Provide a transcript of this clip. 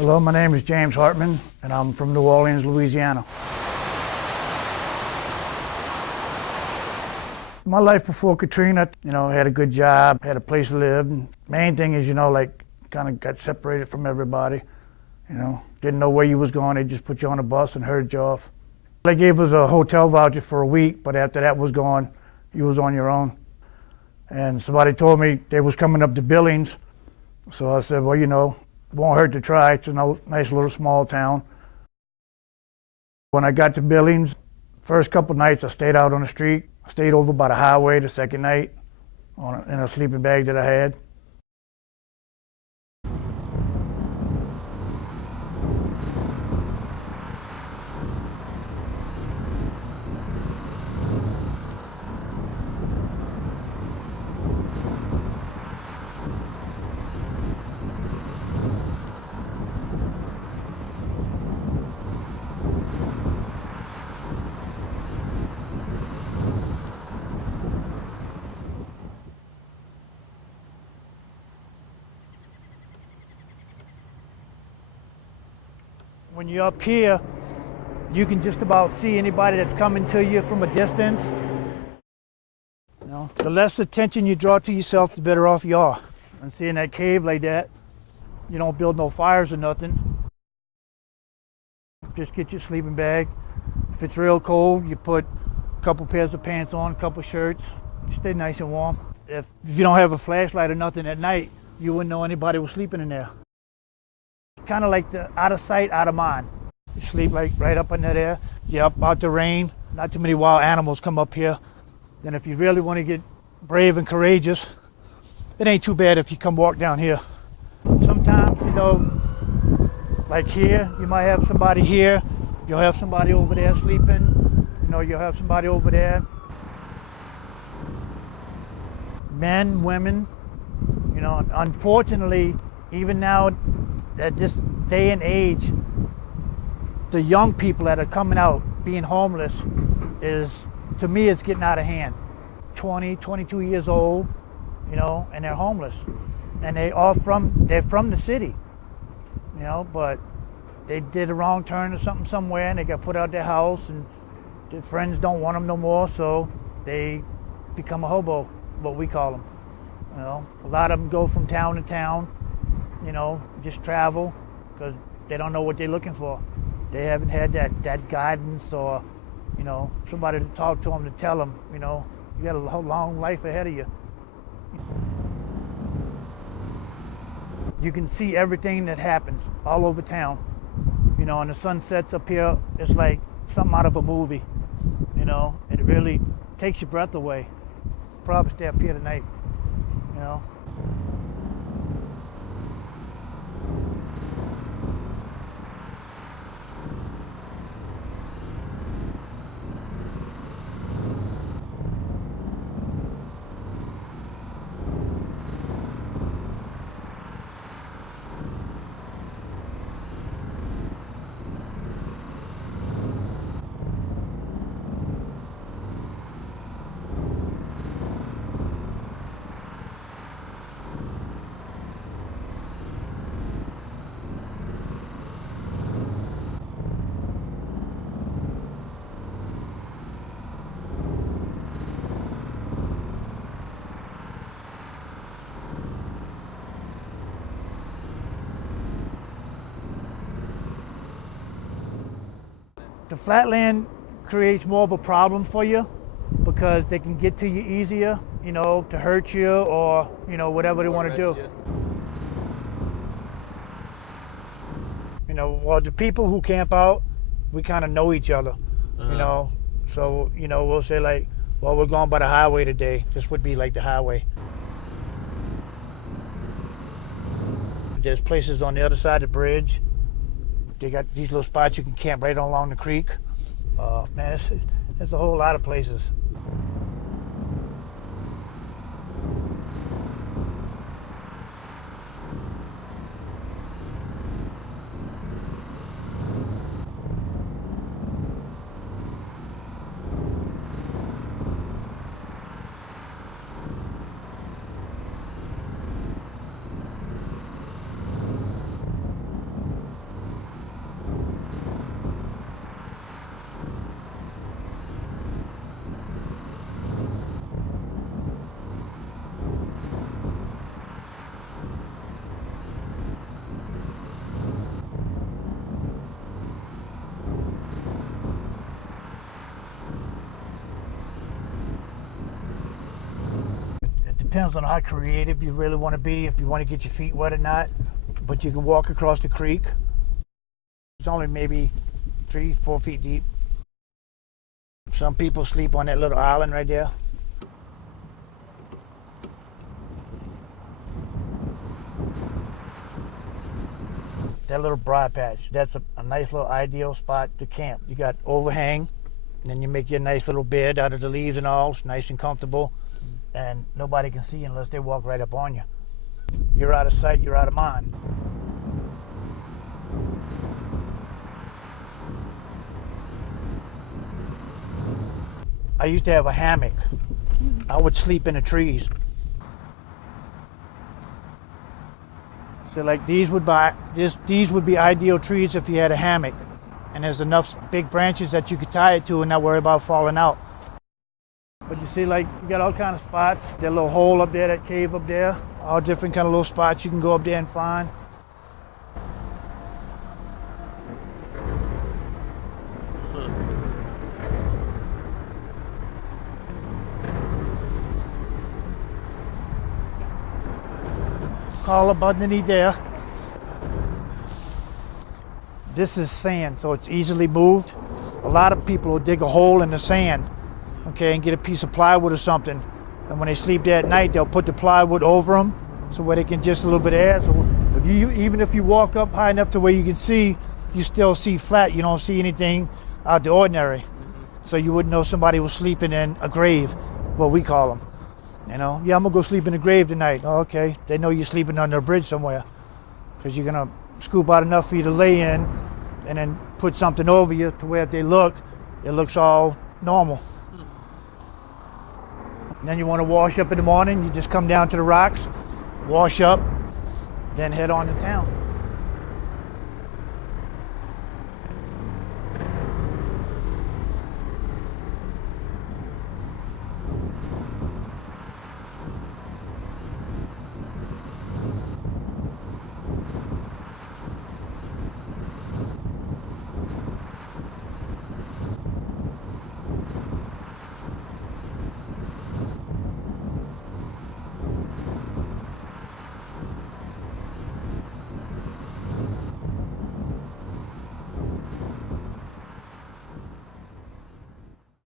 Hello, my name is James Hartman, and I'm from New Orleans, Louisiana. My life before Katrina, had a good job, had a place to live. And main thing is, kind of got separated from everybody. Didn't know where you was going. They just put you on a bus and herded you off. They gave us a hotel voucher for a week, but after that was gone, you was on your own. And somebody told me they was coming up to Billings. So I said, well, won't hurt to try. It's a nice little small town. When I got to Billings, first couple nights I stayed out on the street. I stayed over by the highway the second night in a sleeping bag that I had. When you're up here, you can just about see anybody that's coming to you from a distance. The less attention you draw to yourself, the better off you are. And seeing that cave like that, you don't build no fires or nothing. Just get your sleeping bag. If it's real cold, you put a couple pairs of pants on, a couple shirts. You stay nice and warm. If you don't have a flashlight or nothing at night, you wouldn't know anybody was sleeping in there. Kind of like the out of sight, out of mind. You sleep like right up under there. You're up out the rain. Not too many wild animals come up here. Then if you really want to get brave and courageous, it ain't too bad if you come walk down here. Sometimes, like here, you might have somebody here. You'll have somebody over there sleeping. You'll have somebody over there. Men, women. Unfortunately, even now, at this day and age, the young people that are coming out being homeless to me, it's getting out of hand. 20, 22 years old, and they're homeless. And they're from the city, but they did a wrong turn or something somewhere and they got put out their house and their friends don't want them no more, so they become a hobo, what we call them. A lot of them go from town to town, just travel because they don't know what they're looking for. They haven't had that guidance or, somebody to talk to them to tell them, you got a whole long life ahead of you. You can see everything that happens all over town. And the sun sets up here, it's like something out of a movie. It really takes your breath away. Probably stay up here tonight, The flatland creates more of a problem for you because they can get to you easier, to hurt you or, whatever they want to do. Well, the people who camp out, we kind of know each other, so, we'll say like, well, we're going by the highway today. This would be like the highway. There's places on the other side of the bridge. They got these little spots you can camp right along the creek. Man, there's a whole lot of places. depends on how creative you really want to be, if you want to get your feet wet or not. But you can walk across the creek. It's only maybe 3-4 feet deep. Some people sleep on that little island right there. That little broad patch, that's a nice little ideal spot to camp. You got overhang, and then you make your nice little bed out of the leaves and all. It's nice and comfortable, and nobody can see you unless they walk right up on you. You're out of sight, you're out of mind. I used to have a hammock. I would sleep in the trees. So like these would be ideal trees if you had a hammock, and there's enough big branches that you could tie it to and not worry about falling out. But you see, like, you got all kind of spots. That little hole up there, that cave up there, all different kind of little spots you can go up there and find. All up underneath there. This is sand, so it's easily moved. A lot of people will dig a hole in the sand, okay, and get a piece of plywood or something. And when they sleep there at night, they'll put the plywood over them, so where they can just a little bit of air. So even if you walk up high enough to where you can see, you still see flat. You don't see anything out of the ordinary. So you wouldn't know somebody was sleeping in a grave, what we call them. You know, yeah, I'm gonna go sleep in the grave tonight. Oh, okay, they know you're sleeping under a bridge somewhere, because you're gonna scoop out enough for you to lay in, and then put something over you to where if they look, it looks all normal. And then you want to wash up in the morning, you just come down to the rocks, wash up, then head on to town.